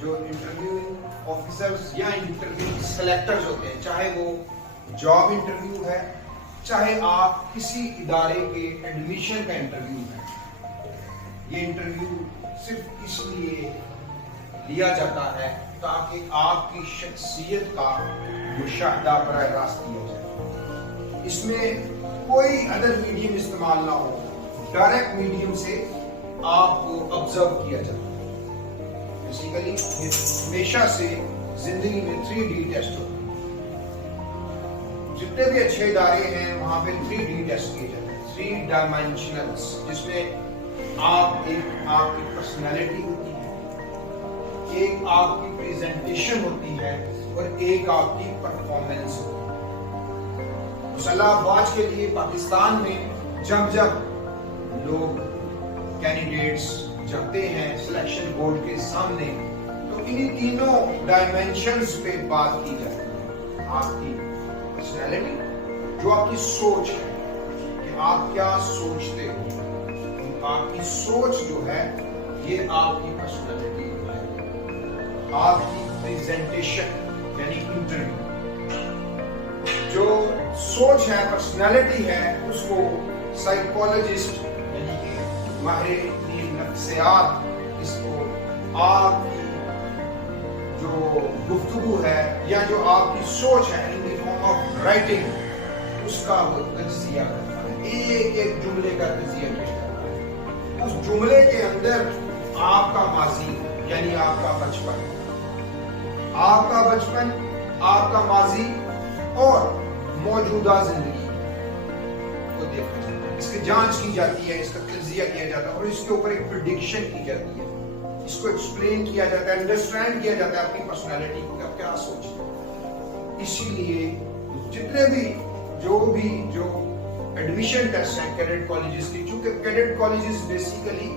جو interview officers یا interview selectors ہوتے ہیں، چاہے وہ جاب انٹرویو ہے، چاہے آپ کسی ادارے کے ایڈمیشن کا انٹرویو ہے، یہ انٹرویو صرف اس لیے لیا جاتا ہے تاکہ آپ کی شخصیت کا مشاہدہ براہ راست کیا جائے۔ اس میں کوئی ادر میڈیم استعمال نہ ہو، ڈائریکٹ میڈیم سے آپ کو آبزرو کیا جاتا ہے۔ بیسیکلی ہمیشہ سے زندگی میں 3D ٹیسٹ ہوتا ہے، جتنے بھی اچھے ادارے ہیں وہاں پہ 3D ٹیسٹ کیے جاتے ہیں، 3 ڈائمینشنلز، جس میں آپ کی پرسنالٹی ہوتی ہے، ایک آپ کی پریزنٹیشن ہوتی ہے اور ایک آپ کی پرفارمنس ہوتی ہے۔ مسلح افواج کے لیے پاکستان میں جب لوگ کینڈیڈیٹس جاتے ہیں سلیکشن بورڈ کے سامنے تو انہی تینوں ڈائمینشنز پہ بات کی جاتی ہے۔ آپ کی پرسنالٹی، جو آپ کی سوچ ہے کہ آپ کیا سوچتے ہو، آپ کی سوچ جو ہے یہ آپ کی پرسنالٹی ہے۔ آپ کی پریزنٹیشن یعنی انٹرویو، جو سوچ ہے، پرسنالٹی ہے، اس کو سائیکولوجسٹ یعنی کہ ماہر نفسیات اس کو آپ کی جو گفتگو ہے یا جو آپ کی سوچ ہے ان دی فارم آف رائٹنگ، اس کا وہ تجزیہ کرتا ہے، ایک ایک جملے کا تجزیہ پیش کرتا ہے۔ اس جملے کے اندر آپ کا ماضی یعنی آپ کا بچپن، آپ کا ماضی اور موجودہ زندگی کو دیکھا جاتا ہے، اس کی جانچ کی جاتی ہے، اس کا تجزیہ کیا جاتا ہے اور اس کے اوپر ایک پریڈکشن کی جاتی ہے، اس کو ایکسپلین کیا جاتا ہے، انڈرسٹینڈ کیا جاتا ہے اپنی پرسنالٹی کو کہ آپ کیا سوچتے ہیں۔ اسی لیے جتنے بھی جو ایڈمیشن ٹیسٹ ہیں کیڈٹ کالجز کی، چونکہ کیڈٹ کالجز بیسیکلی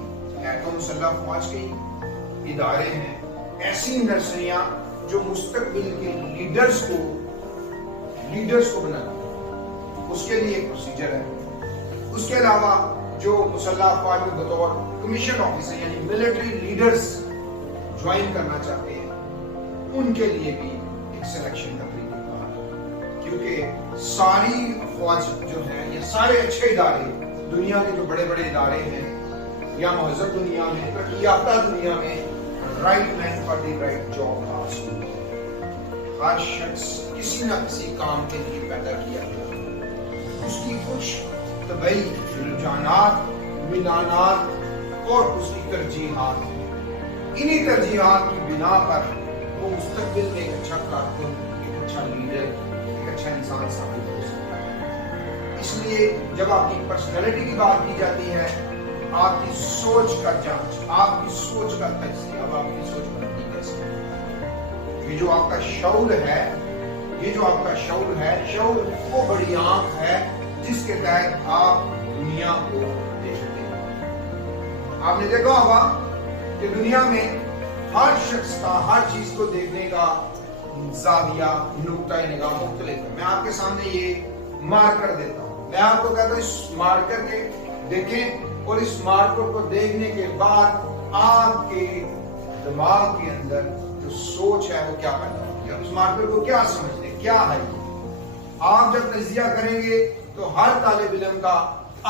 تو مسلح افواج کے ادارے ہیں، ایسی نرسریاں جو مستقبل کے لیڈرز کو بناتی ہیں، اس کے لیے ایک پروسیجر ہے۔ اس کے علاوہ جو مسلح افواج میں بطور کمیشن آفیسر یعنی ملٹری لیڈرز جوائن کرنا چاہتے ہیں، ان کے لیے بھی ایک سلیکشن کا طریقہ کار، کیونکہ ساری افواج جو ہیں یا سارے اچھے ادارے دنیا کے جو بڑے بڑے ادارے ہیں یا مہذب دنیا میں، ترقی یافتہ دنیا میں، right man for the right job کا اصول ہے۔ ہر شخص کسی نہ کسی کام کے لیے پیدا کیا گیا ہے، اس کی کچھ طبعی رجحانات، میلانات اور اس کی ترجیحات، انہی ترجیحات کی بنا پر وہ مستقبل میں ایک اچھا کارکن، ایک اچھا لیڈر، ایک اچھا انسان ثابت ہو سکتا ہے۔ اس لیے جب آپ کی پرسنالٹی کی بات کی جاتی ہے، آپ کی سوچ کا جانچ، آپ کی سوچ کا تجزیہ، اب آپ کی سوچ بنتی کیسے ہے؟ یہ جو آپ کا شعور ہے، شعور وہ بڑی آنکھ ہے جس کے تحت آپ دنیا کو دیکھتے ہیں۔ آپ نے دیکھا ہوگا کہ دنیا میں ہر شخص کا ہر چیز کو دیکھنے کا زاویہ، نقطہ نگاہ مختلف ہے۔ میں آپ کے سامنے یہ مارکر دیتا ہوں، میں آپ کو کہتا ہوں اس مارکر کے دیکھیں، اور اس مارکر کو دیکھنے کے بعد آپ کے دماغ کے اندر جو سوچ ہے وہ کیا پیدا ہوتی ہے، اس مارکر کو کیا سمجھتے ہیں، کیا ہے۔ آپ جب تجزیہ کریں گے تو ہر طالب علم کا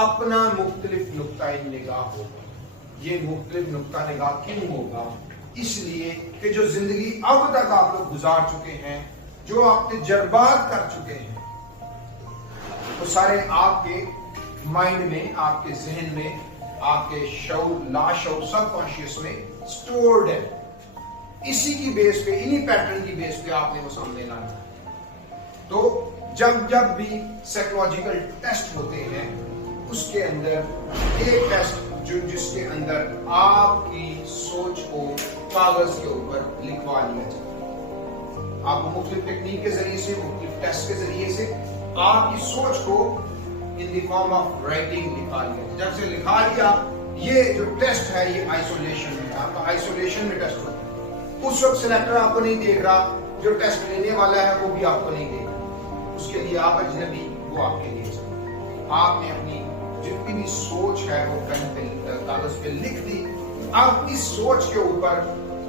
اپنا مختلف نقطہ نگاہ ہوگا۔ یہ مختلف نقطہ نگاہ کیوں ہوگا؟ اس لیے کہ جو زندگی اب تک آپ لوگ گزار چکے ہیں، جو آپ تجربات کر چکے ہیں، وہ سارے آپ کے مائنڈ میں، آپ کے ذہن میں، آپ کے شعور، لاشعور، سب کانشیس میں سٹورڈ ہے۔ اسی کی بیس پہ، انہی پیٹرن کی بیس پہ آپ نے وہ سامنے لانا ہے۔ تو جب بھی سائیکولوجیکل ٹیسٹ ہوتے ہیں، اس کے اندر ایک ٹیسٹ جس کے اندر آپ کی سوچ کو کاغذ کے اوپر لکھوا لیا جاتا ہے۔ آپ کو مختلف ٹیکنیک کے ذریعے سے، مختلف ٹیسٹ کے ذریعے سے آپ کی سوچ کو ان دی فارم آف رائٹنگ لکھا لیا۔ جب سے لکھا لیا، یہ جو ٹیسٹ ہے یہ آئسولیشن میں، آپ کا آئسولیشن میں ٹیسٹ ہوتا ہے۔ اس وقت سلیکٹر آپ کو نہیں دیکھ رہا، جو ٹیسٹ لینے والا ہے وہ بھی آپ کو نہیں دیکھ رہا، اس کے لیے آپ اجنبی، وہ آپ کے لیے آپ نے اپنی جتنی بھی سوچ ہے وہ پین پہ، کاغذ پہ لکھ دی، آپ اس سوچ کے اوپر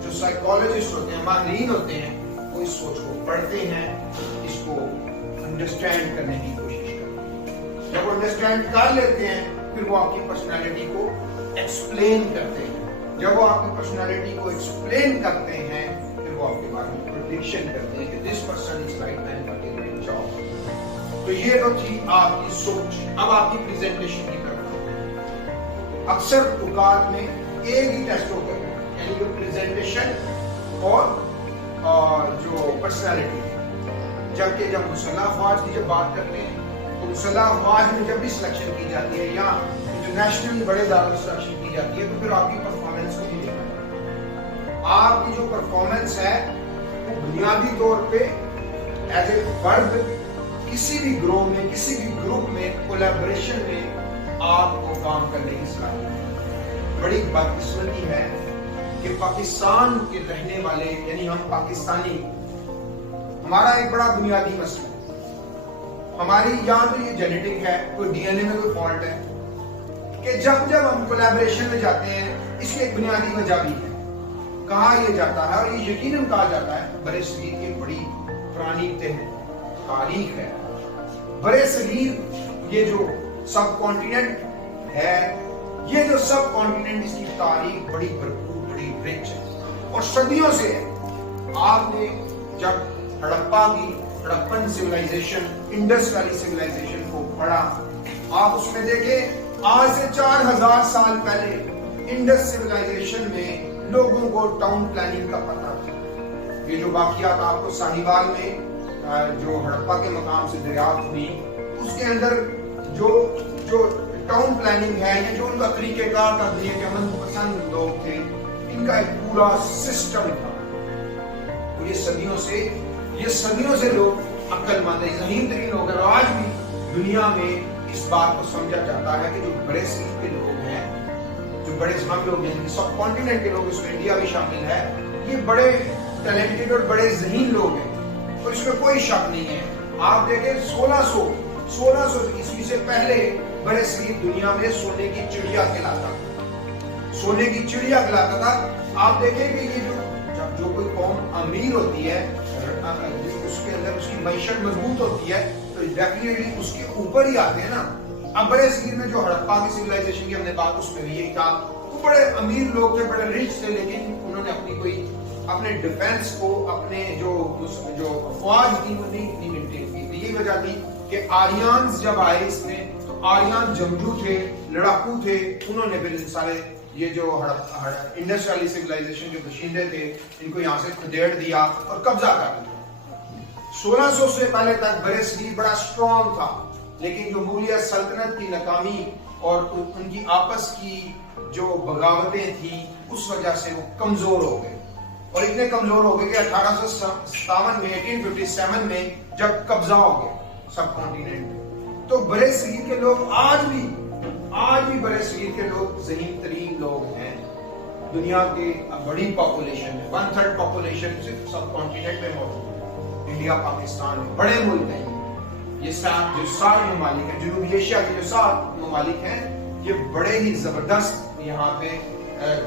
جو سائیکالوجسٹ ہوتے ہیں، ماہرین ہوتے ہیں، وہ اس سوچ کو پڑھتے ہیں، اس کو انڈرسٹینڈ کرنے کی کوشش کرتے ہیں. جب وہ انڈرسٹینڈ کر لیتے ہیں پھر وہ آپ کی پرسنالٹی کو ایکسپلین کرتے ہیں. جب وہ آپ کی پرسنالٹی کو ایکسپلین کرتے ہیں پھر وہ آپ کے بارے میں پریڈکشن کرتے ہیں کہ this person is right man for the right job. تو یہ تو تھی آپ کی سوچ. اب آپ کی پریزنٹیشن کی طرف اکثر اوقات میں ایک ہی ٹیسٹ ہوتا ہے، یعنی کہ پریزنٹیشن اور جو پرسنالٹی. جبکہ جب مسلح افواج کی جب بات کرتے ہیں تو مسلح افواج میں جب بھی سلیکشن کی جاتی ہے یا انٹرنیشنل بڑے اداروں میں سلیکشن کی جاتی ہے تو پھر آپ کی پرفارمنس کو نہیں دیکھنا. آپ کی جو پرفارمنس ہے وہ بنیادی طور پہ ایز اے فرد کسی بھی گروہ میں، کسی بھی گروپ میں، کولیبریشن میں آپ کو کام کرنے کی صلاحیت ہے. بڑی بدقسمتی ہے کہ پاکستان کے رہنے والے یعنی ہم پاکستانی، ہمارا ایک بڑا بنیادی مسئلہ ہے. ہماری یہاں تو یہ جینیٹک ہے، کوئی ڈی این اے میں کوئی فالٹ ہے کہ جب ہم کولیبریشن میں جاتے ہیں اس کی ایک بنیادی وجہ بھی ہے. کہا یہ جاتا ہے اور یہ یقیناً کہا جاتا ہے برے صغیر کی ایک بڑی پرانی تاریخ ہے. برے صغیر یہ جو سب کانٹیننٹ ہے، یہ جو سب کانٹیننٹ، اس کی تاریخ بڑی بھرپور، بڑی رچ ہے اور صدیوں سے ہے. آپ نے جب ہڑپن سیولائزیشن، انڈس ویلی سیولائزیشن کو پڑھا، آپ اس میں دیکھیں آج سے 4000 سال پہلے انڈس سیولائزیشن میں لوگوں کو ٹاؤن پلاننگ کا پتہ تھا. یہ جو واقعات آپ کو ساہیوال میں جو ہڑپا کے مقام سے دریافت ہوئی، اس کے اندر جو ٹاؤن پلاننگ ہے، یہ جو ان کا طریقہ کار تھا، دنیا کے امن پسند لوگ تھے، ان کا ایک پورا سسٹم تھا. یہ صدیوں سے لوگ عقل مند ذہین ترین لوگ ہیں. آج بھی دنیا میں اس بات کو سمجھا جاتا ہے کہ جو بڑے صغیر کے لوگ ہیں، جو بڑے ہم لوگ ہیں، سب کانٹیننٹ کے لوگ، اس میں انڈیا بھی شامل ہے، یہ بڑے ٹیلنٹڈ اور بڑے ذہین لوگ ہیں اور اس میں کوئی شک نہیں ہے. آپ دیکھیں 1600 عیسوی سے پہلے بڑے صغیر دنیا میں سونے کی چڑیا کہلاتا تھا. آپ دیکھیں کہ یہ جو کوئی قوم امیر ہوتی ہے، اس کے اندر اس کی معیشت مضبوط ہوتی ہے تو ڈیفینیٹلی اس کے اوپر ہی آتے ہیں نا. اب بڑے صغیر میں جو ہڑپا کی سیولائزیشن کی ہم نے بات، اس میں بھی یہی تھا. وہ بڑے امیر لوگ تھے، بڑے رچ تھے، لیکن انہوں نے اپنے ڈیفینس کو، اپنے جو افواج تھی وہ نہیں مینٹین کی. یہی وجہ تھی کہ آریانز جب آئے اس میں تو آریان جنگجو تھے، لڑاکو تھے. انہوں نے پھر سارے یہ جو انڈس ویلی سیولائزیشن کے باشندے تھے ان کو یہاں سے کھدیڑ دیا اور قبضہ کر لیا. 1600 سے پہلے تک برے صغیر بڑا اسٹرانگ تھا، لیکن جو مغلیہ سلطنت کی ناکامی اور ان کی آپس کی جو بغاوتیں تھیں اس وجہ سے وہ کمزور ہو گئے. اور اتنے کمزور ہو گئے کہ 1857 میں جب قبضہ ہو گیا سب کانٹیننٹ، تو برے صغیر کے لوگ آج بھی برے صغیر کے لوگ ذہین ترین لوگ ہیں. دنیا کی بڑی پاپولیشن ہے، 1/3 پاپولیشن صرف سب کانٹیننٹ میں موجود ہے. انڈیا، پاکستان میں بڑے ملک ہیں. یہ جو 7 ممالک ہیں، جنوبی ایشیا کے جو 7 ممالک ہیں، یہ بڑے ہی زبردست یہاں پہ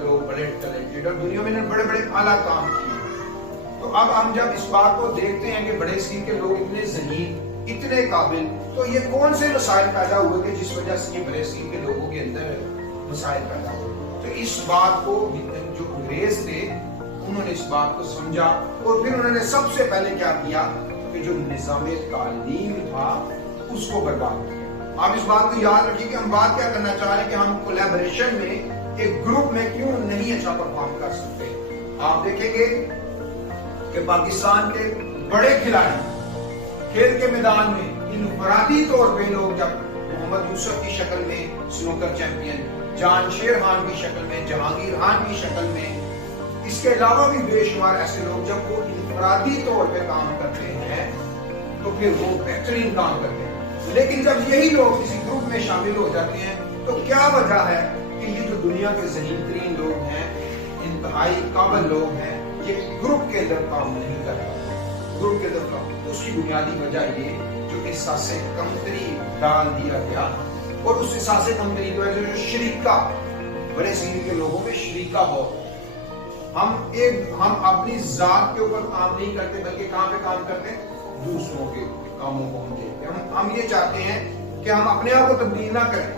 لوگ، بڑے ٹیلنٹڈ اور دنیا میں بڑے اعلیٰ کام کیے. تو اب ہم جب اس بات کو دیکھتے ہیں کہ بڑے صغیر کے لوگ اتنے ذہین، اتنے قابل، تو یہ کون سے مسائل پیدا ہوئے کہ جس وجہ سے یہ بڑے صغیر کے لوگوں کے اندر مسائل پیدا ہوئے. تو اس بات کو جو انگریز تھے انہوں نے اس بات کو سمجھا اور پھر انہوں نے سب سے پہلے کیا کیا کہ جو نظام تعلیم تھا اس کو برباد کیا. آپ اس بات کو یاد رکھیے کہ ہم بات کیا کرنا چاہ رہے ہیں کہ ہم کولیبریشن میں ایک گروپ میں کیوں نہیں اچھا پرفارم کر سکتے. آپ دیکھیں گے کہ پاکستان کے بڑے کھلاڑی کھیل کے میدان میں انفرادی طور پہ لوگ، جب محمد یوسف کی شکل میں سنوکر چیمپئن، جان شیر خان کی شکل میں، جہانگیر خان کی شکل میں، اس کے علاوہ بھی بے شمار ایسے لوگ جب وہ انفرادی طور پہ کام کرتے ہیں تو پھر وہ بہترین کام کرتے ہیں. لیکن جب یہی لوگ کسی گروپ میں شامل ہو جاتے ہیں تو کیا وجہ ہے کہ یہ جو دنیا کے ذہین ترین لوگ ہیں، انتہائی قابل لوگ ہیں، یہ گروپ کے اندر کام نہیں کر رہا. گروپ کے اندر کام، اس کی بنیادی وجہ یہ جو احساس کمتری ڈال دیا گیا اور اس احساس کمتری کی وجہ سے جو شریکہ بڑے صغیر کے لوگوں میں شریکہ بہت ہے. ہم اپنی ذات کے اوپر کام نہیں کرتے بلکہ کہاں پہ کام کرتے ہیں؟ دوسروں کے کاموں کو ہم دیکھتے ہیں. ہم یہ چاہتے ہیں کہ ہم اپنے آپ کو تبدیل نہ کریں,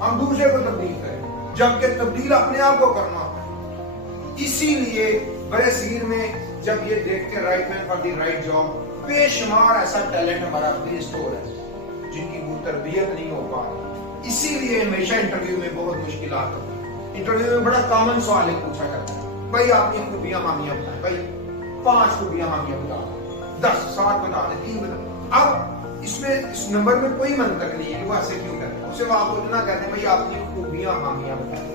ہم دوسرے کو تبدیل کریں, جبکہ تبدیل اپنے آپ کو کرنا ہوتا ہے. اسی لیے بڑے صغیر میں جب یہ دیکھتے ہیں right man for the right job, بے شمار ایسا ٹیلنٹ ہمارا ویسٹ ہو رہا ہے جن کی وہ تربیت نہیں ہو پا رہی. اسی لیے ہمیشہ انٹرویو میں بہت مشکلات ہوتی ہیں. انٹرویو میں بڑا کامن سوال ایک پوچھا کرتا ہے, بھائی آپ کی خوبیاں خامیاں بتائیں, بھائی 5 خوبیاں خامیاں بتاؤ, 10 7 بتا دیں, 3 بتا. اب اس میں اس نمبر میں کوئی منطق نہیں ہے کہ وہ ایسے کیوں کرتے ہیں. اسے وہ آپ کو اتنا کہتے ہیں بھائی آپ کی خوبیاں خامیاں بتائیں.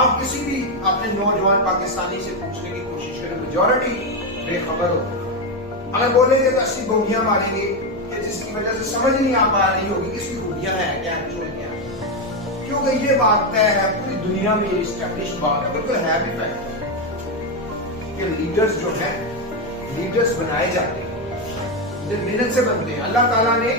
آپ کسی بھی اپنے نوجوان پاکستانی سے پوچھنے کی کوشش کریں, میجورٹی بے خبر ہوتی ہے. اگر بولیں گے تو 80 گولیاں ماریں گے کہ جس کی وجہ سے سمجھ نہیں آ پا رہی ہوگی کس کی خوبیاں ہیں کیا ہے کیا ہے. کیونکہ یہ بات طے ہے پوری دنیا میں, یہ اسٹیبلش بات ہے, بالکل ہے بھی فیکٹ کہ لیڈرز جو ہیں, لیڈرز بنائے جاتے ہیں جو محنت سے بنتے ہیں. اللہ تعالیٰ نے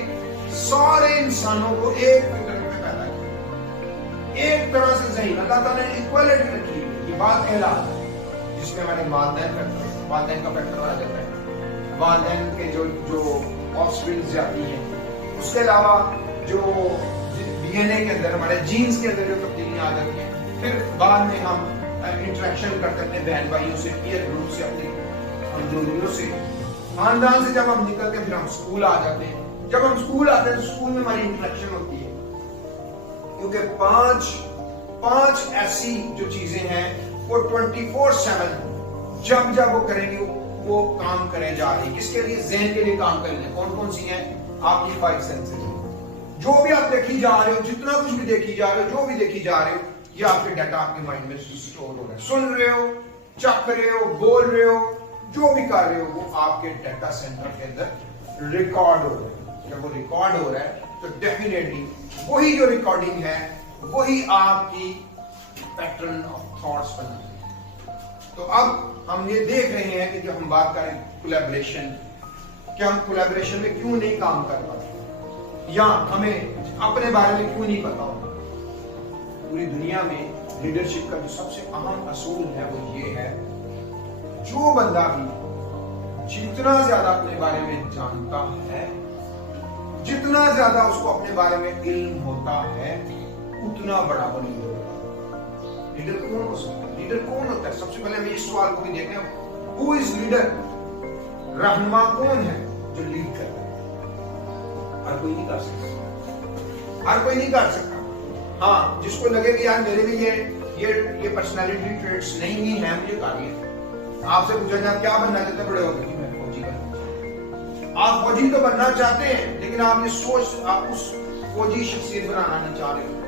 سارے انسانوں کو ایک فطرت میں پیدا کیا, ایک طرح سے ذہن. اللہ تعالیٰ نے ایکوالٹی رکھی ہے. یہ بات اعلان ہے جس میں ہمارے والدین کا فیکٹر آ جاتا ہے, والدین کے جو آف اسپرنگز جاتی ہیں, اس کے علاوہ جو ڈی این اے کے اندر ہمارے جینز کے اندر جو تبدیلیاں آ جاتی ہیں, پھر بعد میں ہم انٹریکشن کرتے اپنے بہن بھائیوں سے, پیئر گروپ سے, اپنے ہمجولیوں سے, خاندان سے. جب ہم نکلتے ہیں پھر ہم اسکول آ جاتے ہیں. جب ہم اسکول آتے ہیں تو اسکول میں ہماری انٹریکشن ہوتی ہے, کیونکہ پانچ ایسی جو چیزیں ہیں وہ 24/7 جب وہ کریں گے وہ کام کرے جا رہی ہے. کس کے لیے؟ ذہن کے لیے کام کریں. کون کون سی ہیں؟ آپ کی 5 سینسز. جو بھی آپ دیکھی جا رہے ہو, جتنا کچھ بھی دیکھی جا رہے ہو, جو بھی دیکھی جا رہے ہو, یہ آپ کے ڈیٹا آپ کے مائنڈ میں اسٹور ہو رہا ہے. سن رہے ہو, چک رہے ہو, بول رہے ہو, جو بھی کر رہے ہو, وہ آپ کے ڈیٹا سینٹر کے اندر ریکارڈ ہو رہا ہے. جب وہ ریکارڈ ہو رہا ہے تو ڈیفینیٹلی وہی جو ریکارڈنگ ہے وہی آپ کی پیٹرن آف تھاٹس بناتی ہے. تو اب ہم یہ دیکھ رہے ہیں کہ جب ہم بات کریں کولیبریشن, کہ ہم کولیبریشن میں کیوں نہیں کام کر پاتے, یا ہمیں اپنے بارے میں کیوں نہیں پتا ہوتا. پوری دنیا میں لیڈرشپ کا جو سب سے اہم اصول ہے وہ یہ ہے, جو بندہ بھی جتنا زیادہ اپنے بارے میں جانتا ہے, جتنا زیادہ اس کو اپنے بارے میں علم ہوتا ہے, اتنا بڑا وہ لیڈر ہوتا ہے. لیڈر کون ہو سکتا ہے؟ لیڈر کون ہوتا ہے؟ سب سے پہلے ہمیں اس سوال کو بھی دیکھیں, ہو از لیڈر. رہنما کون ہے جو لیڈ کرتا ہے؟ ہر کوئی نہیں کر سکتا, ہر کوئی نہیں کر سکتا. ہاں, جس کو لگے کہ یار میرے بھی یہ پرسنالٹی ٹریٹس نہیں ہیں, مجھے کر لیا. آپ سے پوچھا جائے کیا بننا چاہتے بڑے ہوتے ہیں؟ میں فوجی بننا چاہتا. آپ فوجی تو بننا چاہتے ہیں, لیکن آپ یہ سوچ, آپ اس فوجی شخصیت بنانا نہیں چاہ رہے.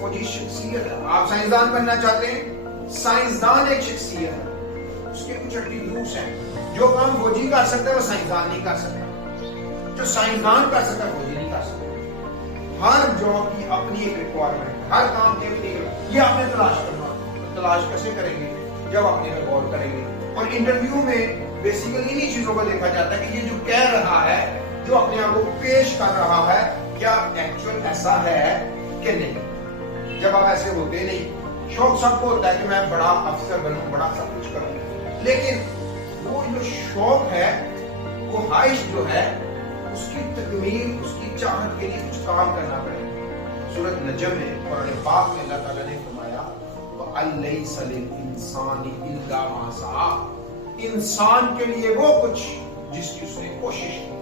فوجی شخصیت ہے. آپ سائنسدان بننا چاہتے ہیں, سائنسدان ایک شخصیت ہے, اس کے کچھ ایٹریبیوٹس ہیں. جو کام فوجی کر سکتا ہے وہ سائنسدان نہیں کر سکتا, جو سائنسدان کر سکتا ہے فوجی نہیں کر سکتا. ہر جاب کی اپنی ایک ریکوائرمنٹ ہے, ہر کام کی اپنی, یہ آپ نے تلاش کرنا. تلاش کیسے کریں گے؟ جب اپنے پر غور کریں گے. اور انٹرویو میں بیسیکلی انہی چیزوں کو دیکھا جاتا ہے کہ یہ جو کہہ رہا ہے, جو اپنے آپ کو پیش کر رہا ہے, کیا ایکچوئل ایسا ہے کہ نہیں. جب آپ ایسے ہوتے نہیں, شوق سب کو ہوتا ہے کہ میں بڑا افسر بنوں, بڑا سب کچھ کروں, لیکن وہ جو شوق ہے, وہ خواہش جو ہے, اس کی تکمیل, اس کی چاہت کے لیے کچھ کام کرنا پڑے گا. سورۃ نجم میں قرآن پاک میں اللہ تعالیٰ نے فرمایا وَأَلَّيْسَ لِلْإِنسَانِ إِلَّا مَا سَعَىٰ. انسان کے لیے وہ کچھ جس کی اس نے کوشش کی.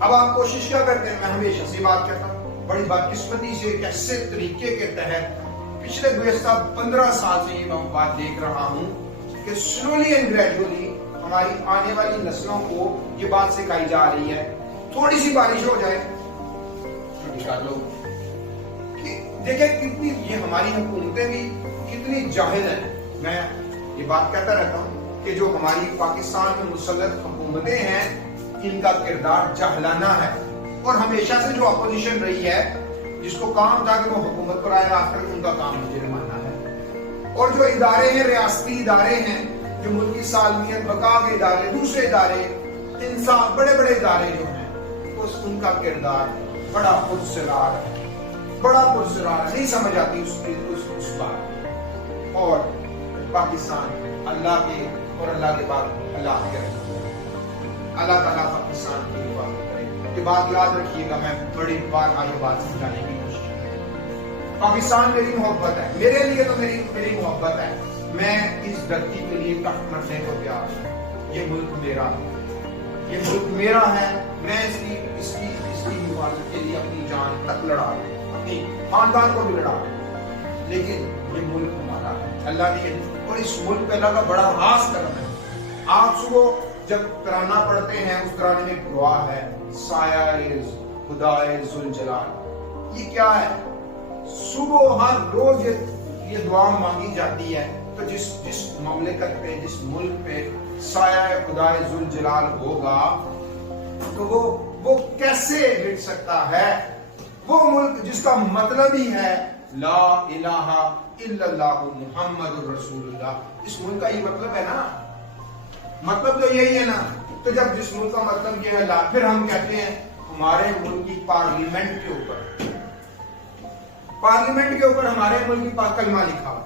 اب آپ کوشش کیا کرتے ہیں؟ میں ہمیشہ سے بات کرتا ہوں, بڑی بدقسمتی سے ایک ایسے طریقے کے تحت پچھلے گزشتہ 15 سال سے یہ بات دیکھ رہا ہوں کہ سلولی اینڈ گریجولی ہماری آنے والی نسلوں کو یہ بات سکھائی جا رہی ہے, تھوڑی سی بارش ہو جائے چھٹی کر لو. دیکھیں کتنی یہ ہماری حکومتیں بھی کتنی جاہل ہیں. میں یہ بات کہتا رہتا ہوں کہ جو ہماری پاکستان میں مسلط حکومتیں ہیں, ان کا کردار جاہلانہ ہے. اور ہمیشہ سے جو اپوزیشن رہی ہے, جس کو کام تھا کہ وہ حکومت پر آئے راست کر, ان کا کام مجھے ماننا ہے. اور جو ادارے ہیں, ریاستی ادارے ہیں, جو ملکی سالمیت بقا کے ادارے, دوسرے ادارے, انصاف, بڑے بڑے ادارے جو ہیں, ان کا کردار بڑا خود سرار ہے. بڑا پرسرار نہیں سمجھ آتی اس بات. اور پاکستان اللہ کے اور اللہ کے بعد اللہ کے اللہ تعالیٰ پاکستان کی حفاظت کرے. یہ بات یاد رکھیے گا, میں بڑی بار آگے بات سمجھانے کی کوشش کروں. پاکستان میری محبت ہے, میرے لیے تو میری محبت ہے. میں اس دھرتی کے لیے کٹ مرنے کو تیار ہوں. یہ ملک میرا ہے, یہ ملک میرا ہے. میں اس کی حفاظت کے لیے اپنی جان تک لڑا رہا ہوں, اپنی خاندان کو بھی لڑا رہا ہوں. لیکن یہ ملک ہمارا ہے, اللہ نے, اور اس ملک پہ اللہ کا بڑا خاص کرم ہے. آپ صبح جب ترانہ پڑھتے ہیں, اس ترانے میں دعا ہے, سایہ خدائے ذوالجلال. یہ کیا ہے؟ صبح ہر روز یہ دعا مانگی جاتی ہے. تو جس مملکت پہ, جس ملک پہ سایہ خدائے ذوالجلال ہوگا, تو وہ کیسے مٹ سکتا ہے؟ وہ ملک جس کا مطلب ہی ہے لا الہ الا اللہ محمد رسول اللہ. اس ملک کا یہ مطلب ہے نا, مطلب تو یہی ہے نا. تو جب جس ملک کا مطلب یہ ہے لا, پھر ہم کہتے ہیں ہمارے ملک کی پارلیمنٹ کے اوپر ہمارے ملک کی کلمہ لکھا ہوا.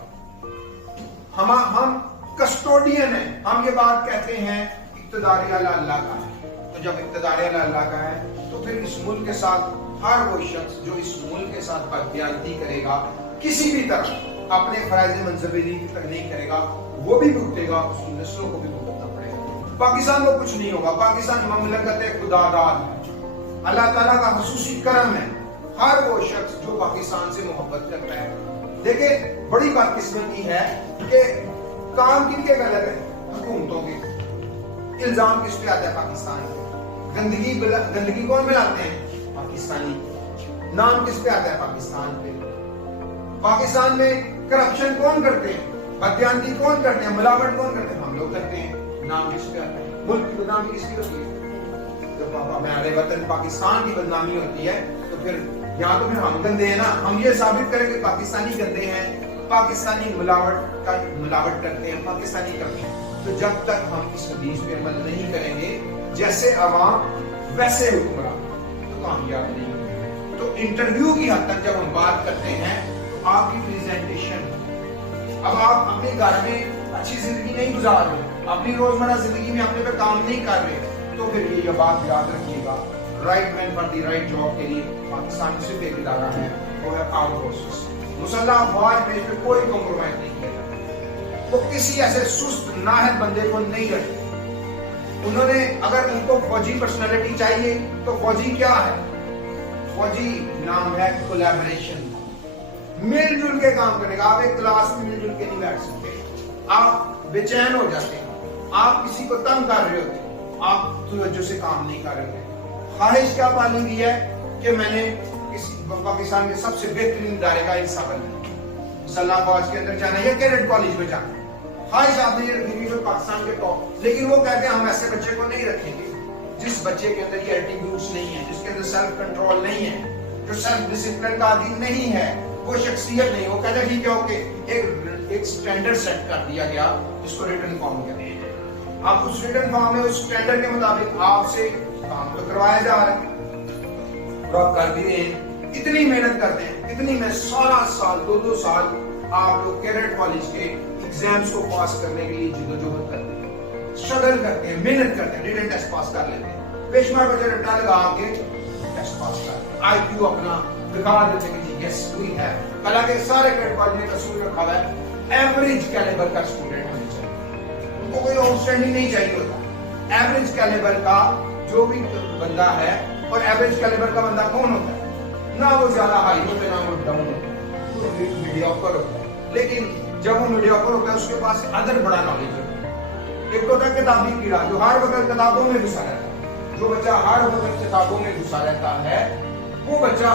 ہم کسٹوڈین ہیں. ہم یہ بات کہتے ہیں اقتدار اعلیٰ اللہ کا ہے. تو جب اقتدار اعلیٰ اللہ کا ہے, تو پھر اس ملک کے ساتھ ہر وہ شخص جو اس ملک کے ساتھ بددیانتی کرے گا, کسی بھی طرح اپنے فرائض منصبی تک نہیں کرے گا, وہ بھی بھگتے گا, اس کی نسلوں کو بھی بھگتنا پڑے گا. پاکستان کو کچھ نہیں ہوگا. پاکستان مملکت خداداد ہے, اللہ تعالیٰ کا خصوصی کرم ہے. ہر وہ شخص جو پاکستان سے محبت کرتا ہے. دیکھیں, بڑی بات قسمتی ہے کہ کام کن کے غلط ہے؟ حکومتوں کے. الزام کس پہ آتا ہے؟ پاکستان کے. گندگی کون ملاتے ہیں؟ پاکستانی. نام کس پہ آتا ہے؟ پاکستان پہ. پاکستان میں کرپشن کون کرتے ہیں؟ بددیانتی کون کرتے ہیں؟ ملاوٹ کون کرتے ہیں؟ ہم لوگ کرتے ہیں. نام کس پہ آتا ہے؟ ملک کی بدنامی کس کی ہوتی ہے؟ جب ہمارے وطن پاکستان کی بدنامی ہوتی ہے, تو پھر یہاں تو پھر ہم گندے ہیں نا. ہم یہ ثابت کریں کہ پاکستانی گندے ہیں, پاکستانی ملاوٹ کرتے ہیں, پاکستانی کرتے ہیں. تو جب تک ہم اس حدیث پہ عمل نہیں کریں گے, جیسے عوام ویسے حکمران, تو کامیاب نہیں ہوگی. تو انٹرویو کی حد تک جب ہم بات کرتے ہیں, تو آپ کی پریزنٹیشن, اب آپ اپنے گھر میں اچھی زندگی نہیں گزار رہے, اپنی روزمرہ زندگی میں اپنے پہ کام نہیں کر رہے, تو پھر یہ بات یاد رکھیے گا, right man for the right job کے لیے پاکستان میں صرف ایک ادارہ ہے, وہ ہے آرم فورسز. مسلح افواج میں اس پہ کوئی کمپرومائز نہیں کیا جاتا. وہ کسی ایسے سست ناہد بندے کو نہیں رکھتے. انہوں نے, اگر ان کو فوجی پرسنالٹی چاہیے, تو فوجی کیا ہے؟ فوجی نام ہے کولیبریشن. مل جل کے کام کرے گا. آپ ایک کلاس میں مل جل کے نہیں بیٹھ سکتے. آپ بے چین ہو جاتے ہیں, آپ کسی کو تنگ کر رہے ہوتے ہیں, آپ توجہ سے کام نہیں کر رہے ہوتے. خواہش کیا پالی ہوئی ہے کہ میں نے پاکستان کے سب سے بہترین ادارے کا حصہ بننا, مسلح فوج کے اندر جانا یا کیڈٹ کالج میں جانا. خواہش آپ نے یہ رکھی ہوئی پاکستان کے ٹاپ. لیکن وہ کہتے ہیں ہم ایسے بچے کو نہیں رکھیں گے جس بچے کے اندر یہ ایٹیٹیوڈز نہیں ہے, جس کے اندر سیلف کنٹرول نہیں ہے, جو سیلف ڈسپلن کا عادی نہیں ہے, وہ شخصیت نہیں. وہ کہتے ہیں ٹھیک ہے, اوکے, ایک سٹینڈرڈ سیٹ کر دیا گیا جس کو ریٹن فارم کہتے ہیں. آپ اس ریٹن فارم میں اس سٹینڈرڈ کے مطابق آپ سے کام تو کروایا جا رہا ہے, اور آپ کر بھی رہے ہیں. اتنی محنت کرتے ہیں, اتنی میں 16 سال 2 سال آپ لوگ کیڈٹ کالج کے ایگزامز کو پاس کرنے کے لیے جدوجہد کرتے ہیں, اسٹرگل کرتے ہیں, محنت کرتے ہیں, ریٹن ٹیسٹ پاس کر لیتے ہیں, بے شمار بچے رٹا لگا کے ٹیسٹ پاس کرتے ہیں, آئی کیو اپنا دکھا دیتے ہیں کہ جی یس وی ہے. حالانکہ سارے کیڈٹ کالج میں اصول رکھا ہوا ہے ایوریج کیلیبر کا اسٹوڈنٹ ہونا چاہیے, ان کو کوئی آؤٹ اسٹینڈنگ نہیں چاہیے ہوتا. ایوریج کیلیبر کا جو بھی بندہ ہے, اور ایوریج کیلیبر کا بندہ کون ہوتا ہے؟ نہ وہ زیادہ ہائی ہوتا ہے, نہ وہ ڈاؤن ہوتا ہے, وہ میڈیوکر ہوتا ہے. لیکن جب وہ میڈیوکر ہوتا ہے, اس کے پاس ادر بڑا نالج ہوتا ہے. ایک ہوتا ہے کتابی کیڑا, جو ہر وقت کتابوں میں گھسا رہتا ہے. جو بچہ ہر وقت کتابوں میں گھسا رہتا ہے, وہ بچہ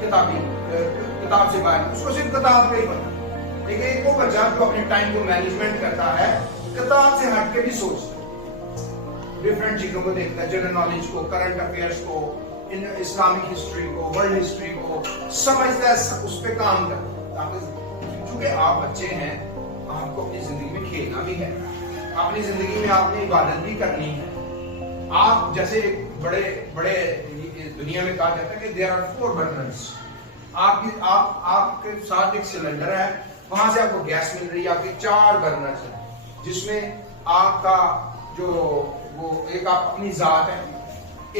کتاب سے باہر, اس کو صرف کتاب کا ہی پتا ہے. لیکن ایک وہ بچہ جو اپنے ٹائم کو مینجمنٹ کرتا ہے, کتاب سے ہٹ کے بھی سوچتا ہے, ڈفرینٹ چیزوں کو دیکھتا ہے, جنرل نالج کو, کرنٹ افیئرس کو, اسلامک ہسٹری کو, ورلڈ ہسٹری کو سمجھتا ہے, اس پہ کام کرتا ہے. چونکہ آپ بچے ہیں, آپ کو اپنی زندگی میں کھیلنا بھی ہے, اپنی زندگی میں آپ نے عبادت بھی کرنی ہے. آپ جیسے بڑے دنیا میں کہا جاتا ہے کہ there are 4 burners. آپ کے ساتھ ایک سلنڈر ہے, وہاں سے آپ کو گیس مل رہی ہے, آپ کے 4 برنرز ہیں, جس میں آپ کا جو وہ ایک آپ اپنی ذات ہے,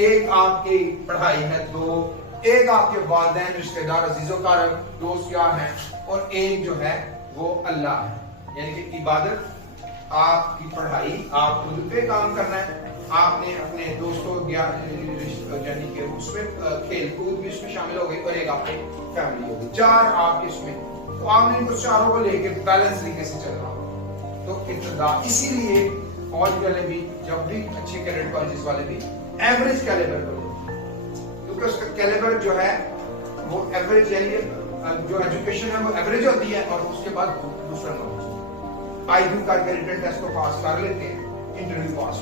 ایک آپ کی پڑھائی ہے, 2 ایک آپ کے والدین, رشتہ دار, عزیز و اقارب, دوست یار ہیں, اور ایک جو ہے وہ اللہ ہے. یعنی کہ عبادت, آپ کی پڑھائی, آپ خود پہ کام کرنا ہے, آپ نے اپنے دوستوں یعنی کہ اس میں کھیل کود بھی اس میں شامل ہو گئی, اور ایک آپ کی فیملی ہوگی, 4 آپ اس میں, تو آپ نے ان کو چاروں کو لے کے بیلنس طریقے سے چل رہا ہو. تو ابتدا اسی لیے فوج والے بھی, جب بھی اچھے کیڈٹ کالجز والے بھی ایوریج کیلیبر کرو, کیونکہ اس کا کیلیبر جو ہے وہ ایوریج, یعنی جو ایجوکیشن ہے وہ ایوریج ہوتی ہے, اور اس کے بعد دوسرا نالج. آئی کیو کر کے ریٹن ٹیسٹ کو پاس کر لیتے ہیں, انٹرویو پاس.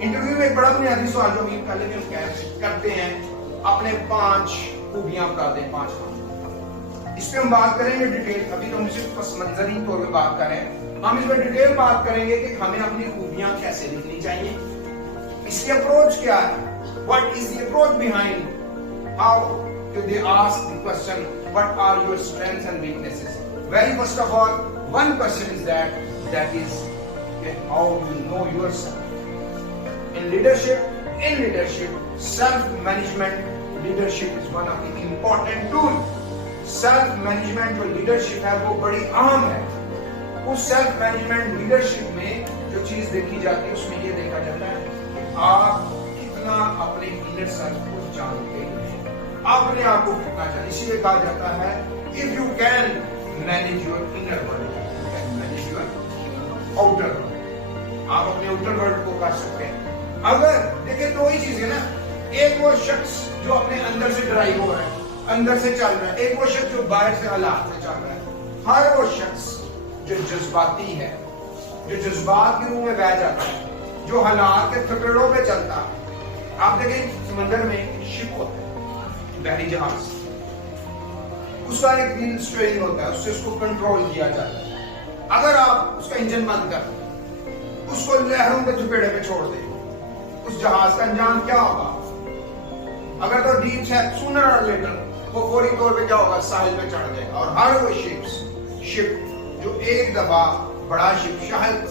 انٹرویو میں ایک بڑا بنیادی سوال جو امید پہلے بھی ہم کرتے ہیں, اپنے 5 خوبیاں بتا دیں, 5 کام. اس پہ ہم بات کریں گے ڈیٹیل, ابھی تو ہم صرف پس منظری طور پہ بات کریں, ہم اس میں ڈیٹیل بات کریں گے کہ ہمیں اپنی خوبیاں کیسے لکھنی چاہیے, اس کی اپروچ کیا ہے, what is the approach behind, how do they ask the question, what are your strengths and weaknesses. Very first of all, one question is that is how you know yourself. In leadership, self-management, leadership is one of the important tools. Self-management جو leadership ہے وہ بڑی اہم ہے. اس self-management leadership میں جو چیز دیکھی جاتی ہے, اس میں یہ دیکھا جاتا ہے کہ آپ کتنا اپنے inner self کو جانتے ہیں, اپنے آپ کو کتنا جانتے. اسی لیے کہا جاتا ہے if you can manage your inner world, you can manage your outer world. آپ اپنے outer world کو کر سکتے ہیں. اگر دیکھیں 2 ہی چیزیں نا, ایک وہ شخص جو اپنے اندر سے ڈرائیو ہو رہا ہے, اندر سے چل رہا ہے, ایک وہ شخص جو باہر سے حالات سے چل رہا ہے. ہر وہ شخص جو جذباتی ہے, جو جذبات کے روح میں بہ جاتا ہے, جو حالات کے تھکڑوں پہ چلتا ہے. آپ دیکھیں سمندر میں شپ ہوتا ہے, بحری جہاز, اس کا ایک ویل اسٹیئرنگ ہوتا ہے, اس سے اس کو کنٹرول کیا جاتا ہے. اگر آپ اس کا انجن بند کر دیں, اس کو لہروں کے تھپیڑے پہ چھوڑ دیں, اس جہاز کا انجام کیا ہوگا؟ اگر تو ڈیپ ہے, سونر اور لیٹر وہ فوری طور پہ کیا ہوگا, ساحل پہ چڑھ جائے گا. اور ہر وہ شپ جو ایک دفعہ بڑا شپ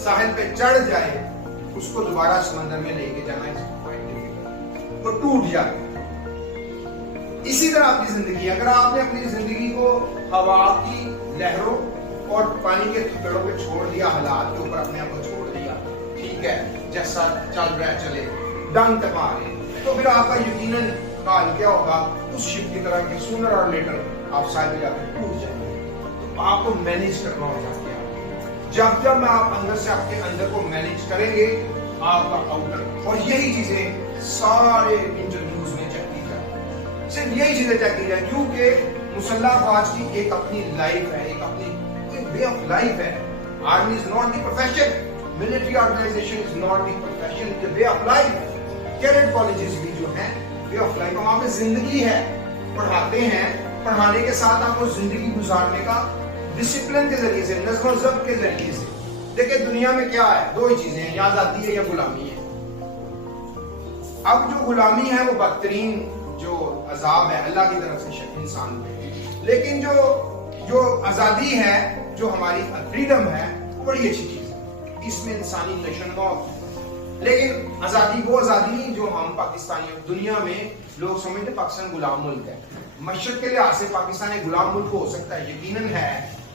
ساحل پہ چڑھ جائے, اس کو دوبارہ سمندر میں لے کے جانا وہ ٹوٹ جاتا ہے. اسی طرح آپ کی زندگی, اگر آپ نے اپنی زندگی کو ہوا کی لہروں اور پانی کے تھپڑوں پہ چھوڑ دیا, حالات کے اوپر اپنے آپ کو چھوڑ دیا, ٹھیک ہے, جیسا چل رہا ہے چلے, ڈنگ ٹپا رہے, تو پھر آپ کا یقیناً حال کیا ہوگا, اس شپ کی طرح کہ سونر اور لیٹر آپ سائڈ پہ جا کے ٹوٹ جائیں گے. تو آپ کو مینیج کرنا ہوگا. جب میں آپ اندر سے آپ کے اندر کو مینیج کریں گے, آپ کا آؤٹر, اور یہی چیزیں سارے انٹرویوز میں چیک کی جائیں, صرف یہی چیزیں چیک کی جائیں, کیونکہ مسلح افواج کی ایک اپنی لائف ہے, ایک اپنی وے آف لائف ہے. Army is not the profession, military organization is not the profession, it's way of life. Cadet colleges بھی جو ہیں وے آف لائف, وہاں پہ زندگی ہے, پڑھاتے ہیں, پڑھانے کے ساتھ آپ کو زندگی گزارنے کا ڈسپلن کے ذریعے سے, نظم و ضبط کے ذریعے سے. دیکھیں دنیا میں کیا ہے, 2 ہی چیزیں ہیں, یا آزادی ہے یا غلامی ہے. اب جو غلامی ہے وہ بدترین جو عذاب ہے اللہ کی طرف سے انسان پہ, لیکن جو آزادی ہے, جو ہماری فریڈم ہے, بڑی اچھی چیز ہے, اس میں انسانی نشو. لیکن آزادی وہ آزادی نہیں جو ہم پاکستانی, دنیا میں لوگ سمجھتے پاکستان غلام ملک ہے. مشرق کے لحاظ سے پاکستان ایک غلام ملک ہو سکتا ہے, یقیناً ہے.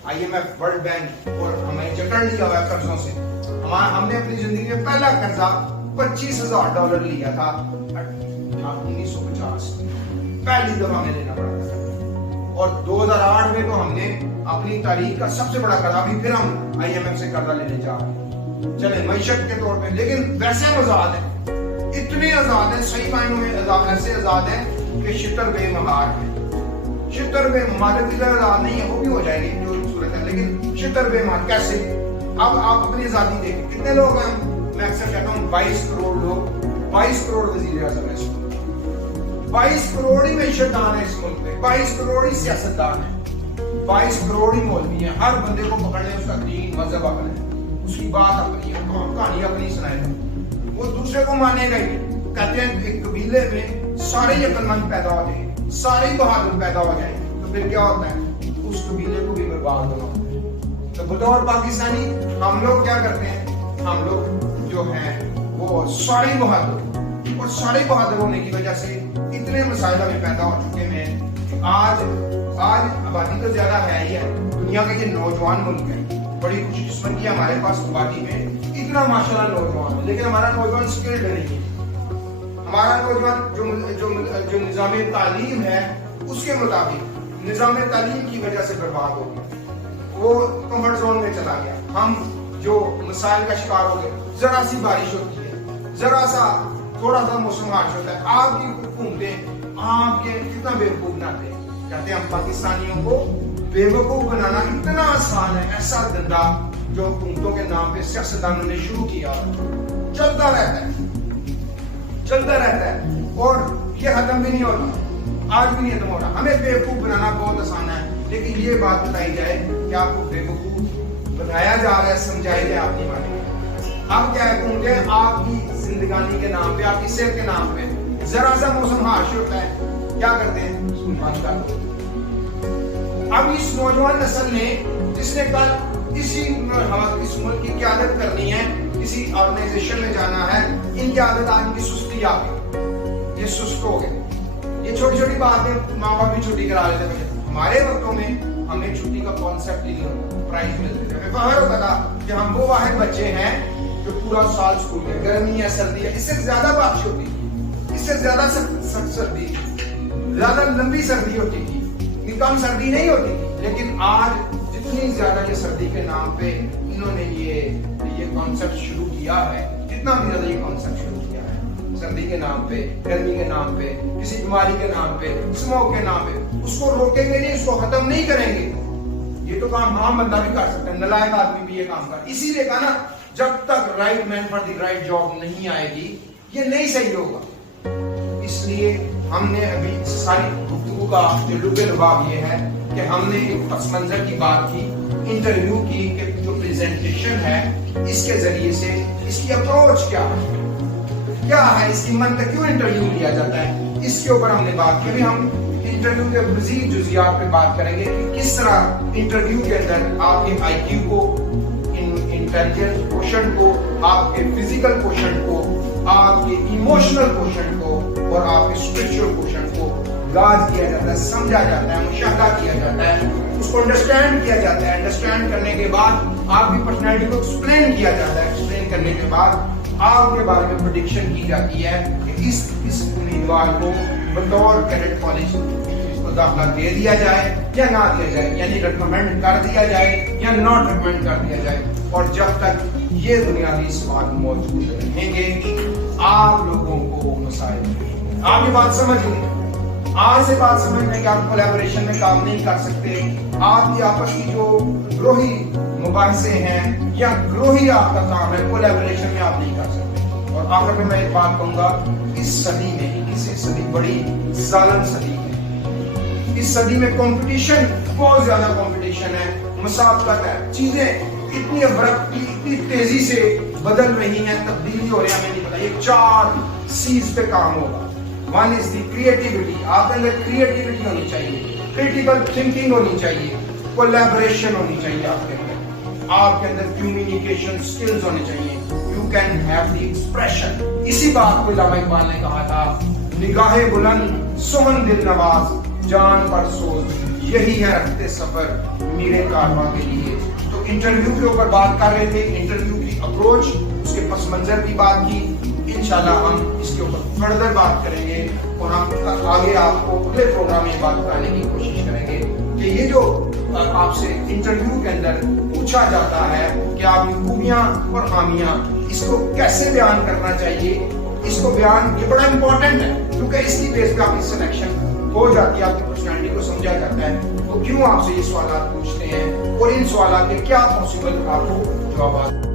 I M F, World Bank اور ہمیں جکڑ لیا ہوا ہے قرضوں سے. ہم نے اپنی زندگی میں پہلا قرضہ $25,000 لیا تھا 1950, پہلی دفعہ ہمیں لینا پڑا تھا. اور 2008 میں تو ہم نے اپنی تاریخ کا سب سے بڑا قرضہ, ابھی پھر ہم آئی ایم ایف سے قرضہ لینے جا رہے ہیں. چلے معیشت کے طور پہ, لیکن ویسے ہم آزاد ہیں, اتنے آزاد ہیں, صحیح معنوں میں ایسے آزاد ہیں کہ شتر بے مہار ہے. شتر بے مہار کی آزاد نہیں ہے, وہ بھی ہو جائے گی جو صورت ہے, لیکن شتر بے مہار کیسے؟ اب آپ اپنی آزادی دیکھیں, کتنے لوگ ہیں, میں اکثر کہتا ہوں 22 کروڑ لوگ, 22 کروڑ وزیر اعظم ہے اس ملک, 22 کروڑ ہی معیشت دان ہے اس ملک میں, 22 کروڑ ہی سیاست دان ہے, 22 کروڑ ہی مولوی ہیں. ہر بندے کو پکڑنے اس کا دین مذہب اپنا ہے, اس کی بات اپنی ہے, کہانی اپنی سنائے گا, وہ دوسرے کو مانے گا ہی. کہتے ہیں ایک قبیلے میں سارے عقل مند پیدا ہو جائیں, سارے بہادر پیدا ہو جائیں, تو پھر کیا ہوتا ہے؟ اس قبیلے کو بھی برباد ہونا ہوتا ہے. تو بطور پاکستانی ہم لوگ کیا کرتے ہیں؟ ہم لوگ جو ہیں وہ ساڑی بہادر، اور ساڑی بہادر ہونے کی وجہ سے اتنے مسائل ہمیں پیدا ہو چکے ہیں کہ آج آبادی تو زیادہ ہے ہی ہے، دنیا کے یہ نوجوان ملک ہیں، بڑی خوش قسمتی ہے ہمارے پاس آبادی میں اتنا ماشاءاللہ نوجوان ہے، لیکن ہمارا نوجوان اسکلڈ نہیں ہے. ہمارا نوجوان جو نظام تعلیم ہے اس کے مطابق نظام تعلیم کی وجہ سے برباد ہو گیا، وہ کمفرٹ زون میں چلا گیا. ہم جو مسائل کا شکار ہو گئے، ذرا سی بارش ہوتی ہے، ذرا سا تھوڑا سا موسم بارش ہوتا ہے، آپ کی حکومتیں آپ کے کتنا بیوقوف بناتے ہیں. کہتے ہیں ہم پاکستانیوں کو بیوقوف بنانا اتنا آسان ہے، ایسا دندا جو حکومتوں کے نام پہ سیاستدانوں نے شروع کیا چلتا رہتا ہے اور یہ ختم بھی نہیں ہوتا، آج بھی نہیں ختم ہو رہا. ہمیں بیوقوف بنانا بہت آسان ہے، لیکن یہ بات بتائی جائے کہ آپ کو بیوقوف بتایا جا رہا ہے، سمجھائی جائے آپ نہیں مانیں گے. اب کیا ہے، آپ کی زندگانی کے نام پہ، آپ کی صحت کے نام پہ ذرا سا موسم ہارش ہوتا ہے، کیا کرتے ہیں؟ اسکول بند کر دو. اب اس نوجوان نسل نے جس نے کل اس ملک کی قیادت کرنی ہے، کسی آرگنائزیشن میں جانا ہے، ان کی عادت آج کی سستی آ گئی، یہ سست ہو گئے. یہ چھوٹی چھوٹی باتیں ماں باپ بھی چھٹی کرا لیتے تھے. ہمارے وقتوں میں ہمیں چھٹی کا کانسیپٹ ہی نہیں ہوتا، پرائز ملتے تھے، ہمیں فخر ہوتا تھا کہ ہم وہ واحد بچے ہیں جو پورا سال اسکول میں، گرمی ہے سردی ہے، اس سے زیادہ بارش ہوتی تھی، اس سے زیادہ سخت سردی، زیادہ لمبی سردی ہوتی تھی، کم سردی نہیں ہوتی تھی. لیکن آج جتنی زیادہ یہ سردی کے نام پہ انہوں نے یہ کانسیپٹ شروع کیا ہے، جتنا بھی زیادہ یہ کانسیپٹ شروع کیا ہے سردی کے نام پہ، گرمی کے نام پہ، کسی بیماری کے نام پہ، اسموک کے نام پہ، اس کو روکیں گے نہیں، اس کو ختم نہیں کریں گے. یہ تو کام عام بندہ بھی کر سکتا ہے، نالائق آدمی بھی یہ کام کر. اسی لیے کہا نا، جب تک right man for the right job نہیں آئے گی یہ نہیں صحیح ہوگا. اس لیے ہم نے ابھی ساری گفتگو کا جو لب لباب یہ ہے کہ ہم نے ایک پس منظر کی بات کی، انٹرویو کی کہ جو پریزنٹیشن ہے اس کے ذریعے سے اس کی اپروچ کیا ہے، اس کی منطق کیوں انٹرویو لیا جاتا ہے، اس کے اوپر ہم نے بات کی. ابھی ہم انٹرویو کے مزید جزیات پہ بات کریں گے کہ کس طرح انٹرویو کے اندر آپ کے آئی کیو کو، انٹیلیجنس کوشنٹ کو، آپ کے فزیکل کوشنٹ کو، آپ کے ایموشنل کوشنٹ کو اور آپ کے اسپرچل کوشنٹ کو گاج کیا جاتا ہے، سمجھا جاتا ہے، مشاہدہ کیا جاتا ہے، اس کو انڈرسٹینڈ کیا جاتا ہے. انڈرسٹینڈ کرنے کے بعد آپ کی پرسنالٹی کو ایکسپلین کیا جاتا ہے. ایکسپلین کرنے کے بعد آپ کے بارے میں پریڈکشن کی جاتی ہے کہ اس امیدوار کو بطور کیڈٹ کالج اس کو داخلہ دے دیا جائے یا نہ دیا جائے، یعنی ریکمینڈ کر دیا جائے یا ناٹ ریکمینڈ کر دیا جائے. اور جب تک یہ بنیادی سوال موجود رہیں گے آپ لوگوں کو مسائل، آپ یہ بات سمجھ لیں، آج سے بات سمجھ لیں کہ آپ کولیبریشن میں کام نہیں کر سکتے. آپ کی آپس کی جو گروہی مباحثے ہیں یا گروہی آپ کا کام ہے، کولیبریشن میں آپ نہیں کر سکتے. اور آخر میں ایک بات کہوں گا، اس صدی میں 21 صدی بڑی ظالم صدی ہے. اس صدی میں کمپٹیشن، بہت زیادہ کمپٹیشن ہے، مسابقت ہے، چیزیں اتنی ابرپٹلی، اتنی تیزی سے بدل رہی ہیں، تبدیلی ہو رہی ہے. ہمیں نہیں پتا یہ 4 C's پہ کام ہوگا. ون از دی کریٹیوٹی، آپ کے اندر کریٹیوٹی ہونی چاہیے، کریٹیکل تھنکنگ ہونی چاہیے، کولیبریشن ہونی چاہیے آپ کے اندر، آپ کے اندر کمیونیکیشن سکلز ہونے چاہیے. You can have the expression. اسی بات کو علامہ اقبال نے کہا تھا، نگاہ بلند سخن دل نواز جان پر سوز، یہی ہے رخت سفر میرے کارواں کے لیے. تو انٹرویو کے اوپر بات کر رہے تھے، انٹرویو کی اپروچ، اس کے پس منظر کی بات کی. انشاءاللہ ہم اس کے اوپر فردر بات کریں گے اور ہم آگے آپ کو اگلے پروگرام میں بات کرانے کی کوشش کریں گے کہ یہ جو آپ سے انٹرویو کے اندر پوچھا جاتا ہے کہ آپ کی خوبیاں اور خامیاں، اس کو کیسے بیان کرنا چاہیے، اس کو بیان، یہ بڑا امپورٹنٹ ہے کیونکہ اس کی بیس پہ آپ کی سلیکشن ہو جاتی ہے، آپ کی پرسنالٹی کو سمجھا جاتا ہے وہ کیوں آپ سے یہ سوالات پوچھتے ہیں اور ان سوالات کے کیا پاسبل آپ کو جوابات